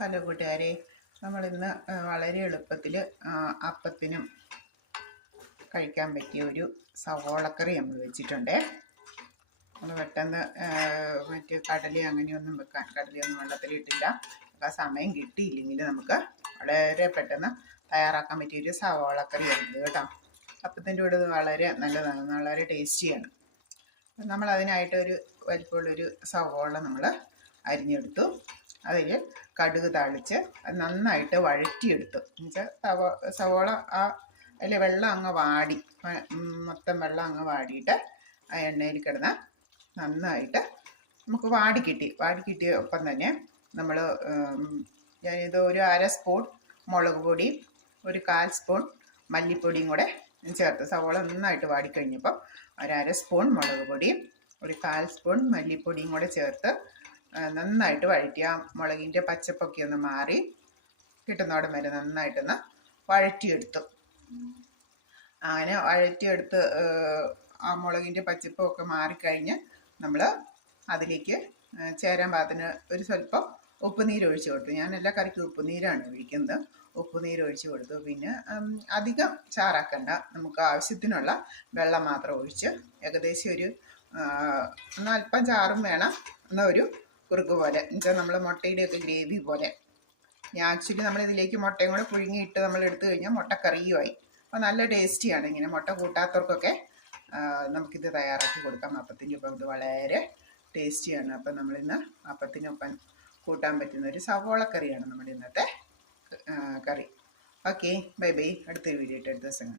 Hello കൂട്ടുകാരെ, നമ്മളിന്ന് വളരെ എളുപ്പത്തിൽ അപ്പത്തിനും കഴിക്കാൻ പറ്റിയ ഒരു സവോളക്കറി നമ്മൾ വെച്ചിട്ടുണ്ട്. നമ്മൾ പെട്ടെന്ന് മറ്റ് അങ്ങനെയൊന്നും കടലയൊന്നും വെള്ളത്തിലിട്ടില്ല. ആ സമയം കിട്ടിയില്ലെങ്കിൽ നമുക്ക് വളരെ പെട്ടെന്ന് തയ്യാറാക്കാൻ പറ്റിയൊരു സവോളക്കറിയാണ് കേട്ടോ. അപ്പത്തിൻ്റെ കൂടെ വളരെ നല്ലതാണ്, വളരെ ടേസ്റ്റിയാണ്. നമ്മൾ അതിനായിട്ടൊരു വലിപ്പമുള്ളൊരു സവോള നമ്മൾ അരിഞ്ഞെടുത്തു. അതിൽ കടുക് താളിച്ച് അത് നന്നായിട്ട് വഴറ്റിയെടുത്തു. എന്നുവെച്ചാൽ സവോള അതിൽ വെള്ളം അങ്ങ് വാടി, മൊത്തം വെള്ളം അങ്ങ് വാടിയിട്ട് ആ എണ്ണയിൽ കിടന്ന് നന്നായിട്ട് നമുക്ക് വാടിക്കിട്ടിയ ഒപ്പം തന്നെ നമ്മൾ ഞാനിത് ഒരു 1/2 സ്പൂൺ മുളക് പൊടി, ഒരു 1/4 സ്പൂൺ മല്ലിപ്പൊടിയും കൂടെ ചേർത്ത്. സവോള നന്നായിട്ട് വാടിക്കഴിഞ്ഞപ്പോൾ ഒരു 1/2 സ്പൂൺ മുളക് പൊടിയും ഒരു 1/4 സ്പൂൺ മല്ലിപ്പൊടിയും കൂടെ ചേർത്ത് നന്നായിട്ട് വഴറ്റി ആ മുളകിൻ്റെ പച്ചപ്പൊക്കെ ഒന്ന് മാറി കിട്ടുന്നോടം വരെ നന്നായിട്ടൊന്ന് വഴറ്റിയെടുത്തു. അങ്ങനെ വഴറ്റിയെടുത്ത് ആ മുളകിൻ്റെ പച്ചപ്പൊക്കെ മാറിക്കഴിഞ്ഞ് നമ്മൾ അതിലേക്ക് ചേരാൻ പാകത്തിന് ഒരു സ്വല്പം ഉപ്പുനീര് ഒഴിച്ച് കൊടുത്തു. ഞാൻ എല്ലാ കറിക്കും ഉപ്പുനീരാണ് ഒഴിക്കുന്നത്. ഉപ്പുനീര് ഒഴിച്ച് കൊടുത്തു. പിന്നെ അധികം ചാറാക്കണ്ട, നമുക്ക് ആവശ്യത്തിനുള്ള വെള്ളം മാത്രം ഒഴിച്ച് ഏകദേശം ഒരു അല്പം ചാറും വേണം, എന്നാൽ ഒരു കുറുക്ക് പോലെ, എന്നുവെച്ചാൽ നമ്മൾ മുട്ടയുടെയൊക്കെ ഗ്രേവി പോലെ. ആക്ച്വലി നമ്മളിതിലേക്ക് മുട്ടയും കൂടെ പുഴുങ്ങിയിട്ട് നമ്മൾ എടുത്തു കഴിഞ്ഞാൽ മുട്ടക്കറിയുമായി. അപ്പോൾ നല്ല ടേസ്റ്റിയാണ്. ഇങ്ങനെ മുട്ട കൂട്ടാത്തവർക്കൊക്കെ നമുക്കിത് തയ്യാറാക്കി കൊടുക്കാം. അപ്പത്തിൻ്റെ ഒപ്പം ഇത് വളരെ ടേസ്റ്റിയാണ്. അപ്പം നമ്മളിന്ന് അപ്പത്തിനൊപ്പം കൂട്ടാൻ പറ്റുന്ന ഒരു സവോളക്കറിയാണ് നമ്മുടെ ഇന്നത്തെ കറി. Okay, bye bye. അടുത്തൊരു വീഡിയോ ആയിട്ട് അടുത്ത ദിവസം.